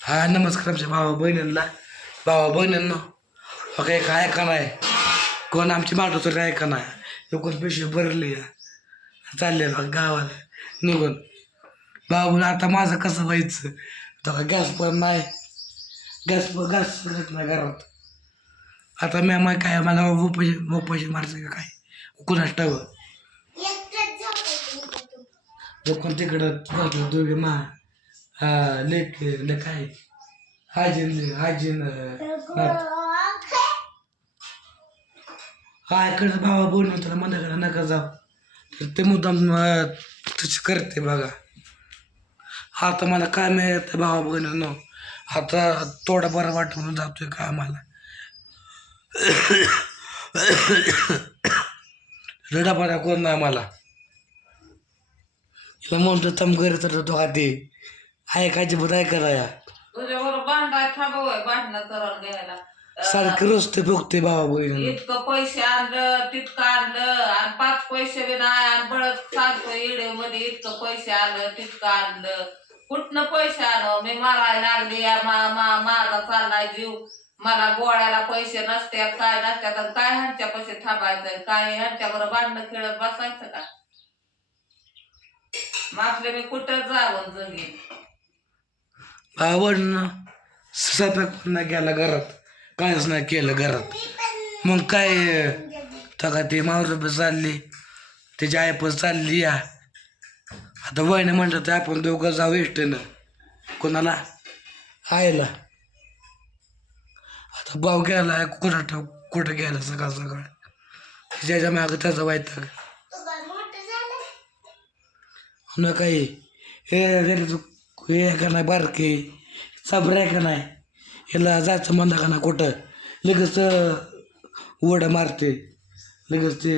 हा नमस्कार आमच्या भावा बहिणींना. भावा बहिणींना हो काही काय का नाही? कोण आमची माटो तरी आहे का नाही? कोण पैसे भरले. चालले बघ गावाला. निघून. भाऊ आता माझं कसं व्हायचं? तो का गॅस पण नाही. गॅस पण गॅस सगळत नाही घरात. आता मी मग काय मला उपाशी उपाशी मारचं का काय? कुणाच टाव कोण तिकडं बसलं दोघे मा हा लेख लेख आहे हाजीन हाजीन हा इकडं भावा बोलणं तुला मनाकडे नका जाऊ. तर ते मुद्दाम अं, तशी करते बघा. आता मला काय मिळत भावा बहिणीनं आता थोडा बरं वाटून जातोय का आम्हाला रडापाडा कोण नाही मला हिला म्हणतो तम घरी तर तो आधी. ऐकायची बुद्ध ऐकायला तुझ्यावर भांडा थांबवय भांडणं करून घ्यायला सारखं रस्ते बघते भावा बहिणी. इतकं पैसे आणलं तितकं आणलं आणि पाच पैसे बी नाही आणि बळच सांगतो इडे मध्ये इतकं पैसे आलं तितकं आणलं. कुठनं पैसे आणू मी मारायला लागली या मा मा माझा चाललाय जीव. मला गोळ्याला पैसे नसतात काय नसतात आणि काय ह्यांच्या पैसे थांबायचं काय ह्यांच्या बरोबर भांडणं खेळत बसायचं का? मग आपले मी कुठं जावं जगेन भावानं स्वयंपाक नाही केला घरात. कायच नाही केलं घरात. मग काय? तर ते मावर चालली. त्याची आई पण चालली या. आता वहिनी म्हणतात ते आपण दोघं जाऊ इष्टीनं कोणाला? आईला. आता भाऊ गेला कुठं ठेव कुठं गेला सकाळ सकाळ? त्याच्या मागं त्याचा वायताग न काही. हे तू हे का नाही बारके? साबरे का नाही? याला जायचं म्हणता का नाही कुठं? लगेच उड्या मारते. लगेच ते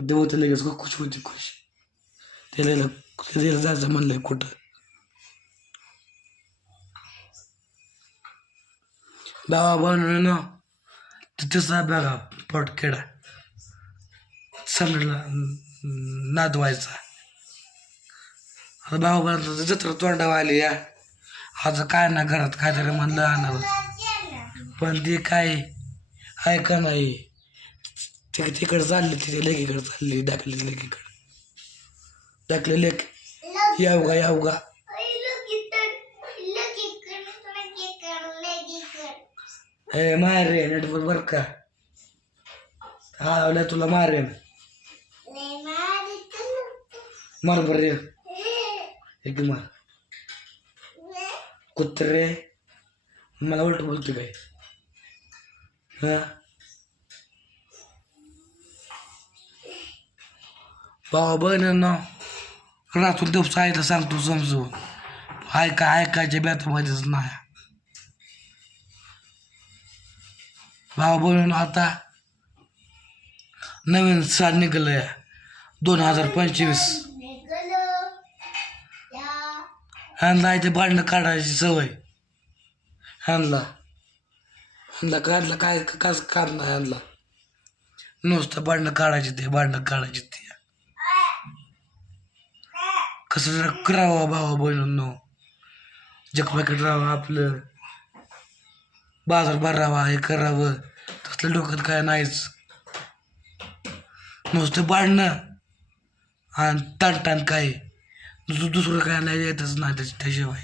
देवत लगेच खुश होते खुश. त्याला त्याला जायचं म्हणलं कुठं? बाबा बनवलं ना तिथेच बघा पोटखेडा. समजला नादवायचा. आता भाऊ बनतो जत्रा तोंडावर आली या. आता काय ना घरात काय तरी म्हणलं आणावं. पण ती काय आहे का नाही? ते तिकडे चालली तिथे लेकीकडे चालली दाखली लेकीकडे. दाखले लेक. याव का याव का? ए मारे नेटवर बर का? हा तुला मारेन मार बर रे मार कुत्रे. मला उलट बोलते काय हा? भावा बहिणींना रात्री दिवस आईला सांगतो समजून. ऐका ऐकायच्या बेतामध्येच नाही. भावा बहिणीनं आता नवीन साल निघालंय. दोन हजार पंचवीस. ह्यांना ते भांडणं काढायची सवय. ह्यांना ह्यांना काढलं काय काच काम नाही ह्यांना नुसतं भांडणं काढायची ते भांडणं काढायची ते. कसं जरा करावं भावा बहिणींनो. जगपाकीट राहावं आपलं. बाजार भरावा हे करावं. तसलं डोक्यात काय नाहीच. नुसतं भांडणं. आणि ताण काय? दुसरं दुसरं काय नाही येतच नाही त्याच्या त्याशिवाय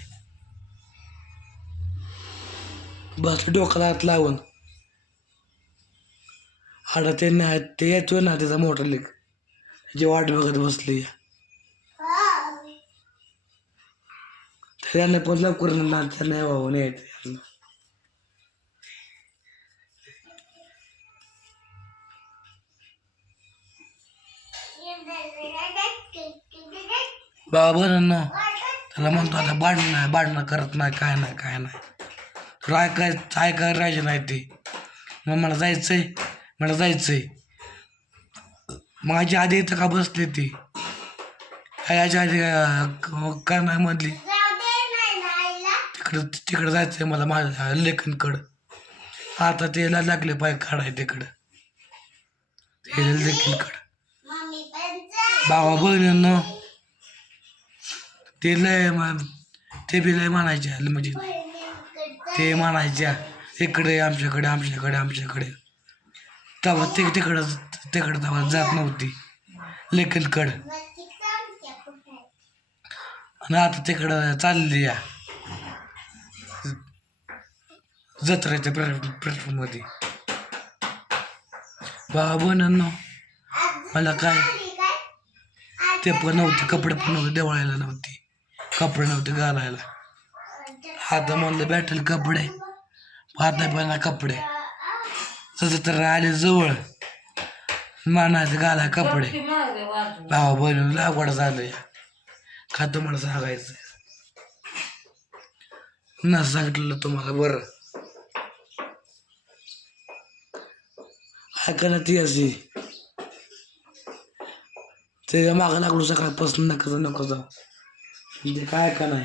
बसलं डोक्याला हात लावून. आडा ते नाही ते येतोय ना त्याचा मोठा लेख. त्याची वाट बघत बसली. त्यांना पण लवकर ना त्यांना यावं नाही बाबा यांना. ना. त्याला म्हणतो आता बांधणं नाही करत नाही काय नाही काय नाही. तुला काय काय राहायचे नाही ते. मग मला जायचंय मला जायचंय. माझी आधी इथं का बसली ती? याच्या आधी काय नाही म्हणली? तिकडं तिकडं जायचंय मला माझ्या लेखनकडं आता त्याला लागले पाय काढाय तिकडं. ते लेखनकडं बाबा बहिणींना ते लय ते बी लय म्हणायच्या म्हणजे ते म्हणायच्या इकडे आमच्याकडे आमच्याकडे आमच्याकडे. तेव्हा ते तिकडं तिकडं तेव्हा जात नव्हती. लेखनकड आणि आता तिकडं चालली या. जत्राच्या प्लॅटफॉर्ममध्ये बाबा बननो मला काय? ते पण नव्हते कपडे पण नव्हते देवाळायला नव्हती. कपडे नव्हते घालायला. आता म्हणलं भेटेल कपडे. आता पण कपडे. तसं तर आले जवळ. मानायचं घाला कपडे. भावा बहिणी लागवड झालं. खातं का तुम्हाला सांगायचं. न सांगितलं तुम्हाला बरं. ऐका ना ती अशी. ते मागं लागलो सकाळपासून नका जाऊ नको जाऊ. म्हणजे काय का नाही?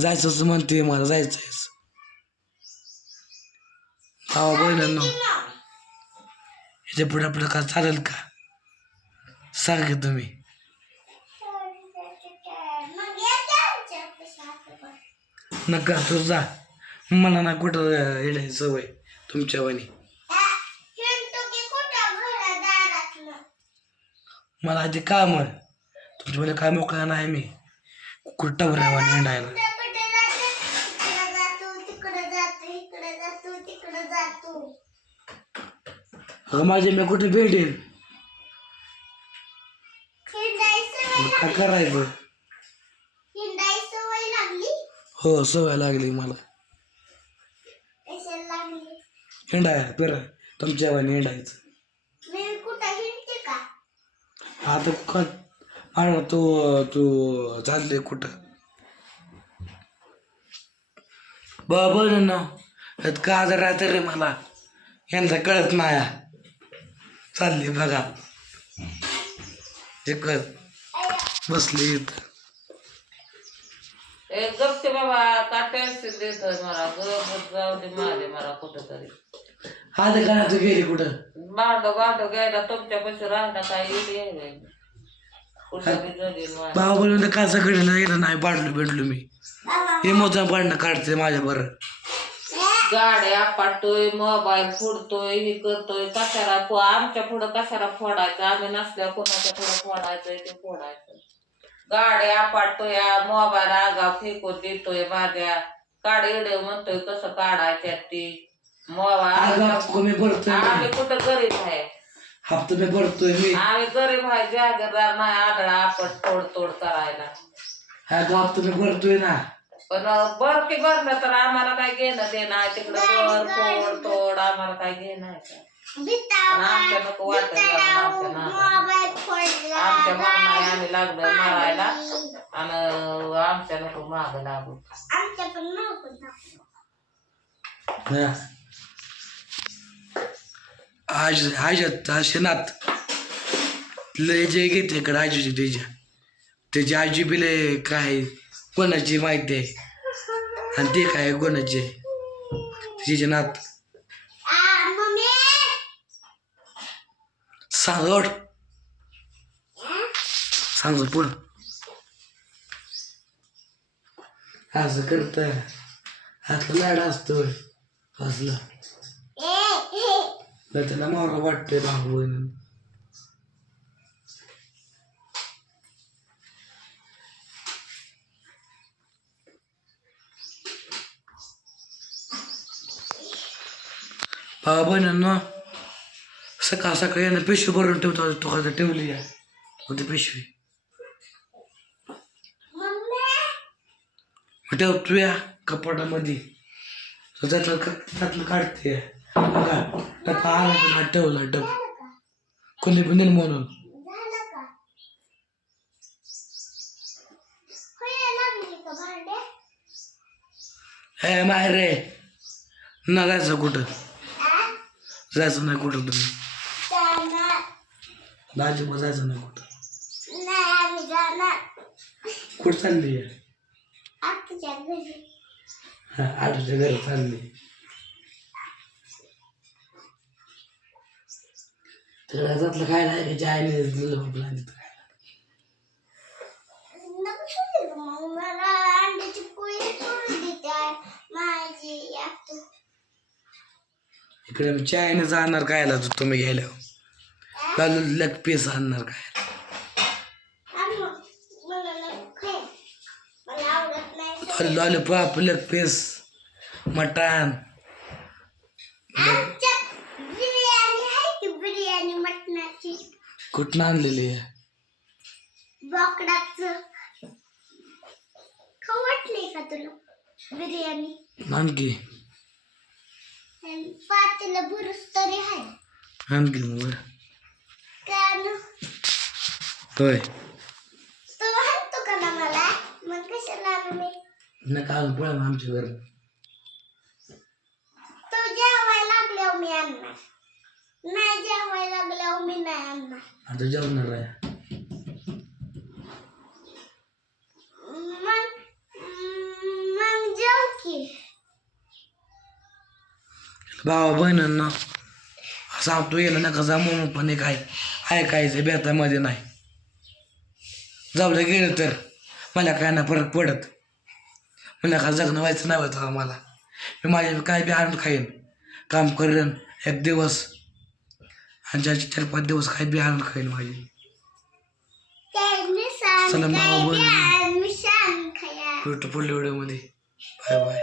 जायचंच म्हणते मला जायचंच भावा बहिणींनो ह्याच्या पुढे आपलं काय चालेल का? सांगा तुम्ही. नका तू जा. मला ना कुठं येण्याची सवय तुमच्या वाणी. मला आधी काम तुमच्या मला काय मोकळा नाही मी. कुठं वाणी हिंडायला? अगं माझे मी कुठे भेटेल काय करायचं? हो सवय लागली मला. हिंडायला फिरा. तुमच्या वाणी हिंडायचं. आता मला तू तू चालले कुठं? बाबा ना का आजार राहते रे मला? यांचा कळत नाही. चालली बघा. जे कर. बसली गपचे बाबा का टेन्शन देतोय मला? गप जाऊ दे माझे मला कुठं तरी आता का तू गेली कुठं? भांडो भांडो घ्यायला तुमच्या पैसे राहणार काय येईल कुठं बी जगेल माझं. बाबा बोलून का सगळ्याला गेलं नाही पाडलो भेटलो मी. हे मोठा पाडणं काढते माझ्या बरं. गाड्या आपटतोय मोबाईल फोडतोय हे करतोय कशाला फो- आमच्या पुढं कशाला फोडायचं? आम्ही नसल्यावर कोणाच्या पुढं फोडायचंय ते फोडायचं. गाड्या आपटतोय मोबाईल आगाव फेकून देतोय माझ्या. काढ इडे म्हणतोय कसं काढायच्यात ती? मोबाईल आम्ही कुठं गरीब आहे? हप्ता मी भरतोय मी. आम्ही गरीब आहे जागीरदार नाही आदळा आपट तोड तोड करायला. हा हप्ता मी भरतोय ना. पण बर की भरलं तर आम्हाला काय घेणं देणं आहे? तिकडं कर तोड तोड आम्हाला काय घेणं आहे का? पण आमच्या नको वाटत आमच्या नादाला. आमच्या मरणाने आम्ही लागलो मारायला. आणि आमच्या नको माग लागू. हा. आज आजत शेणात लय जे घेते इकडे आजीची त्याच्या त्याची आजी बिले काय कोणाची माहिती आहे. आणि ते काय कोणाची आहे. तिचे नात. सांग सांग पुढं. असं करत हातला लाड असतो असलं. तर त्याला मारा वाटतोय भाऊ भावा बहिणींना सकाळ सकाळी यानं पिशवी भरून ठेवतो तो आता ठेवली आहे होती पिशवी ठेवतो या कपाटामध्ये त्यातलं क- त्यातलं काढते डब कोणी पण येईल म्हणून हे माय रे ना जायचं कुठं जायचं नाही कुठं तुम्ही पण जायचं नाही कुठं कुठं चालली आहे. आठवच्या घरी चालली तळ्यातलं काय नाही त्याच्या काय इकडे चायनीज आणणार काय आला तुम्ही घ्यायला. लग पीस आणणार काय लॉलीपॉप लग पीस. मटण. कुठनं आणलेली आहे? बोकडाचं. खाऊ वाटले का तुला? बिर्याणी. आणखी पातेला तरी आहे. आणखी मग तू का ना मला? मग कशाला आणू मी? नका पळा आमच्या घर. तू जेवायला लागल्यावर मी आणणार. नाही जेवायला लागल्यावर मी नाही आणणार. आता जेवणार आहे मग मग जेव की. भावा बहिणींना सांगतो गेलं नका जा म्हणून पण एक आहे ऐकायचं बेतामध्ये नाही. जाऊ दे गेलं तर मला काय ना फरक पडत. मला काय जगणं व्हायचं नाही होतं मला? मी माझ्या काय बी आणून खाईन काम करेन एक दिवस आणि ज्याचे चार पाच दिवस काय बी आणून खाईन माझी. चला काय मामा बोल. द्या, मी सांग खाया. ब्युटिफुल व्हिडिओमध्ये बाय बाय.